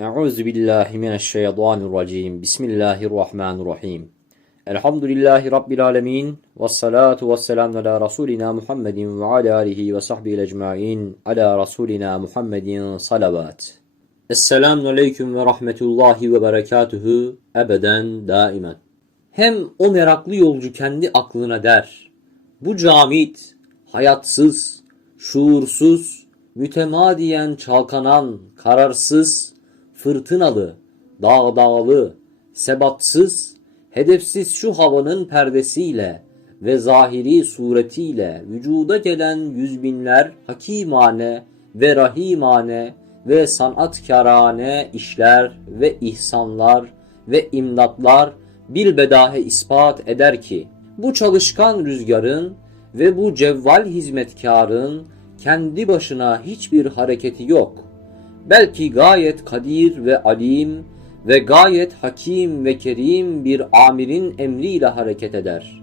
Euzu billahi mineşşeytanirracim. Bismillahirrahmanirrahim. Elhamdülillahi rabbil alamin ve salatu vesselam ala rasulina Muhammedin ve ala alihi ve sahbihi ecmaîn. Ala rasulina Muhammedin salavat. Esselamu aleyküm ve rahmetullahi ve berekatuhu ebeden daimen. Hem o meraklı yolcu kendi aklına der. Bu camit hayatsız, şuursuz, mütemadiyen çalkanan, kararsız, fırtınalı, dağdağlı, sebatsız, hedefsiz şu havanın perdesiyle ve zahiri suretiyle vücuda gelen yüz binler hakimane ve rahimane ve sanatkarane işler ve ihsanlar ve imdatlar bilbedahe ispat eder ki bu çalışkan rüzgarın ve bu cevval hizmetkarın kendi başına hiçbir hareketi yok. Belki gayet kadir ve alim ve gayet hakim ve kerim bir amirin emriyle hareket eder.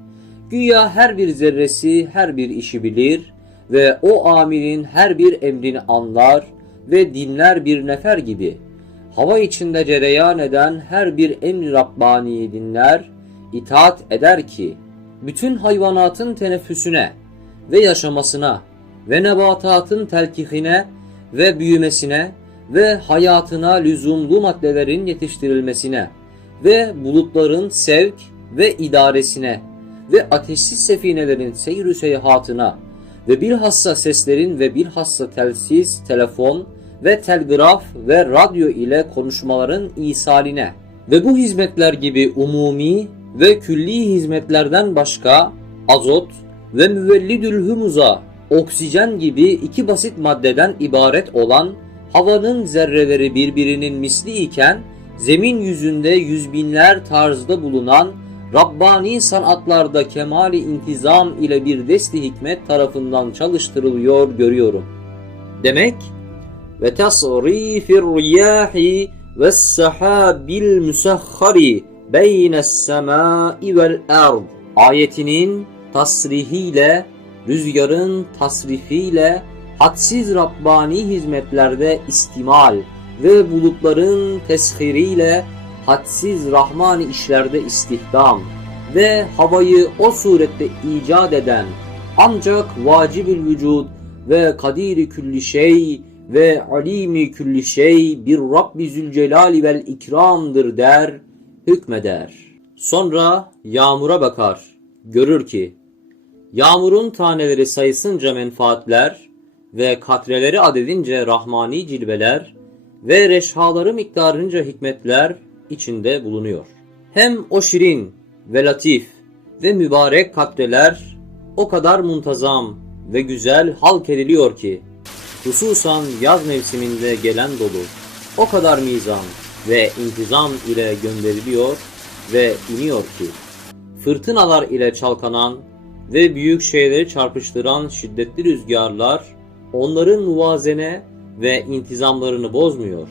Güya her bir zerresi her bir işi bilir ve o amirin her bir emrini anlar ve dinler bir nefer gibi. Hava içinde cereyan eden her bir emri Rabbani'yi dinler, itaat eder ki, bütün hayvanatın teneffüsüne ve yaşamasına ve nebatatın telkihine ve büyümesine ve hayatına lüzumlu maddelerin yetiştirilmesine ve bulutların sevk ve idaresine ve ateşsiz sefinelerin seyr seyahatına ve bilhassa seslerin ve bilhassa telsiz, telefon ve telgraf ve radyo ile konuşmaların isaline ve bu hizmetler gibi umumi ve külli hizmetlerden başka azot ve müvellidül humuza oksijen gibi iki basit maddeden ibaret olan havanın zerreleri birbirinin misli iken zemin yüzünde yüz binler tarzda bulunan Rabbani sanatlarda kemali intizam ile bir desti hikmet tarafından çalıştırılıyor görüyorum. Demek ve tasrifir riyahi ve sahabil musahhari beynes semai vel ard ayetinin tasrihiyle rüzgarın tasrifiyle hadsiz Rabbani hizmetlerde istimal ve bulutların teshiriyle hadsiz Rahmani işlerde istihdam ve havayı o surette icat eden ancak vacibül vücud ve kadiri külli şey ve alimi külli şey bir Rabbi Zülcelali vel ikramdır der, hükmeder. Sonra yağmura bakar, görür ki Yağmurun taneleri sayısınca menfaatler ve katreleri adedince rahmani cilveler ve reşhaları miktarınca hikmetler içinde bulunuyor. Hem o şirin ve latif ve mübarek katreler o kadar muntazam ve güzel halk ediliyor ki hususan yaz mevsiminde gelen dolu o kadar mizan ve intizam ile gönderiliyor ve iniyor ki fırtınalar ile çalkanan ve büyük şeyleri çarpıştıran şiddetli rüzgarlar onların muvazene ve intizamlarını bozmuyor.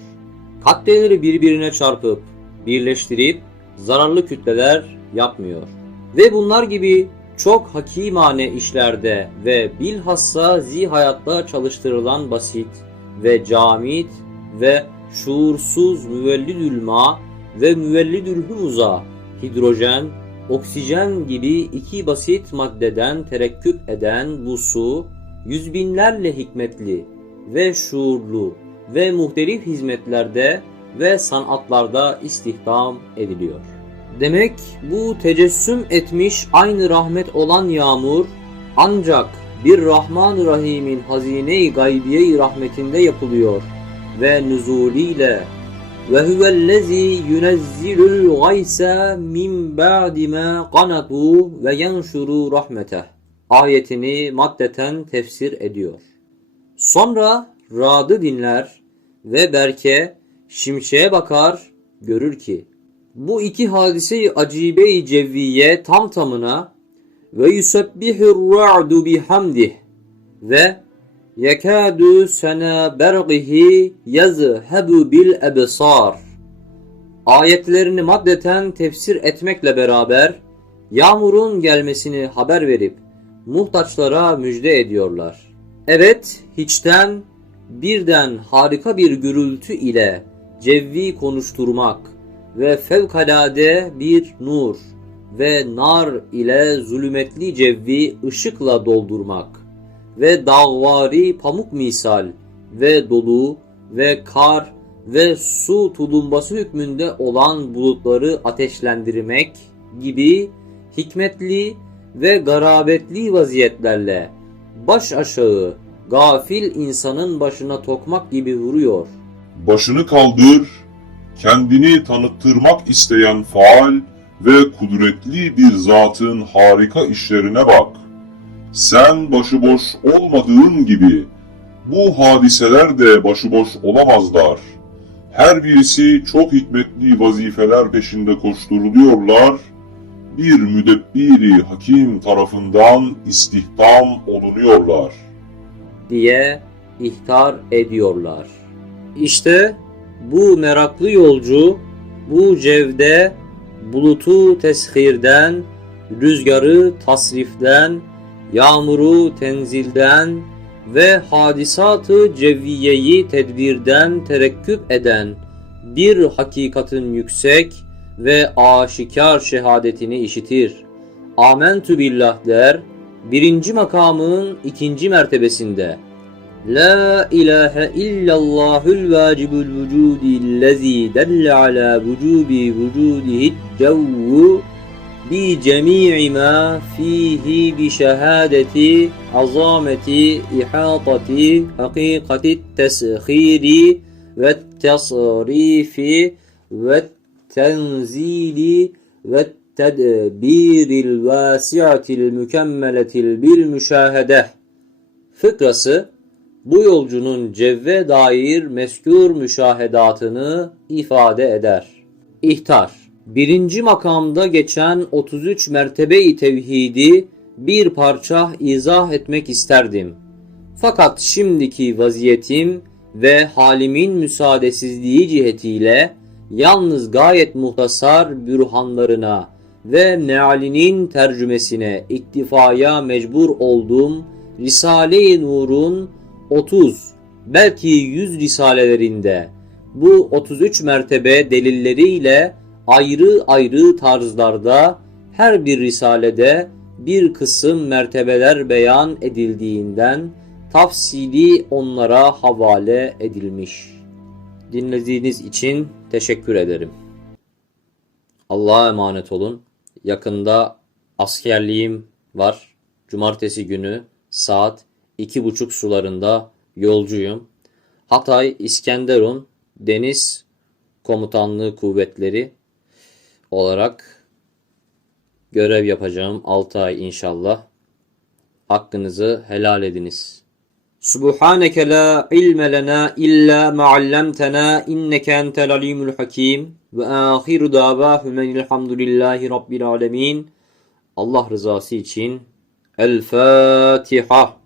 Katleleri birbirine çarpıp birleştirip zararlı kütleler yapmıyor. Ve bunlar gibi çok hakimane işlerde ve bilhassa zihayatta çalıştırılan basit ve camit ve şuursuz müvellidül ma ve müvellidül humuza hidrojen oksijen gibi iki basit maddeden terekküp eden bu su, yüz binlerle hikmetli ve şuurlu ve muhtelif hizmetlerde ve sanatlarda istihdam ediliyor. Demek bu tecessüm etmiş aynı rahmet olan yağmur ancak bir Rahman Rahim'in hazine-i gaybiye rahmetinde yapılıyor ve nüzuliyle ve huvellezî yunezzilul gayse min ba'di ma qanatu ve yenşuru rahmeteh ayetini maddeten tefsir ediyor. Sonra Rad'ı dinler ve Berke şimşeğe bakar görür ki bu iki hadise-i acibe-i cevviye tam tamına ve yusebbihur ra'du bihamdih ve yekâdü sena bergihi yazhebu bil ebsar ayetlerini maddeten tefsir etmekle beraber yağmurun gelmesini haber verip muhtaçlara müjde ediyorlar. Evet, hiçten birden harika bir gürültü ile cevvi konuşturmak ve fevkalade bir nur ve nar ile zulümetli cevvi ışıkla doldurmak ve dağvari pamuk misal ve dolu ve kar ve su tulumbası hükmünde olan bulutları ateşlendirmek gibi hikmetli ve garabetli vaziyetlerle baş aşağı gafil insanın başına tokmak gibi vuruyor. Başını kaldır, kendini tanıttırmak isteyen faal ve kudretli bir zatın harika işlerine bak. Sen başıboş olmadığın gibi bu hadiseler de başıboş olamazlar. Her birisi çok hikmetli vazifeler peşinde koşturuluyorlar. Bir müdebbiri hakim tarafından istihdam olunuyorlar. diye ihtar ediyorlar. İşte bu meraklı yolcu bu cevde bulutu teshirden, rüzgarı tasriften, yağmuru tenzilden ve hadisatı cevviyeyi tedbirden terekküp eden bir hakikatin yüksek ve aşikar şehadetini işitir. Amentü billah der, birinci makamın ikinci mertebesinde La ilahe illallahul vacibul vücudi lezi delle ala vücubi vücudihi cevvu bi cemi'i ma fihi bi şehadeti azameti ihatati hakikati teshiri ve tasrifi ve tenzili ve tedbiril vasi'atil mükemmeletil bil müşahede fıkrası bu yolcunun cevve dair meskûr müşahedatını ifade eder. İhtar Birinci makamda geçen 33 mertebe-i tevhidi bir parça izah etmek isterdim. Fakat şimdiki vaziyetim ve halimin müsaadesizliği cihetiyle yalnız gayet muhtasar bürhanlarına ve mealinin tercümesine iktifaya mecbur olduğum Risale-i Nur'un 30 belki 100 risalelerinde bu 33 mertebe delilleriyle ayrı ayrı tarzlarda her bir risalede bir kısım mertebeler beyan edildiğinden tafsili onlara havale edilmiş. Dinlediğiniz için teşekkür ederim. Allah'a emanet olun. Yakında askerliğim var. Cumartesi günü saat iki buçuk sularında yolcuyum. Hatay İskenderun Deniz Komutanlığı Kuvvetleri olarak görev yapacağım 6 ay inşallah. Hakkınızı helal ediniz. Subhaneke la ilme lena illa ma allamtena inneke entel alimul hakim ve ahiru davahum elhamdülillahi rabbil alemin. Allah rızası için El Fatiha.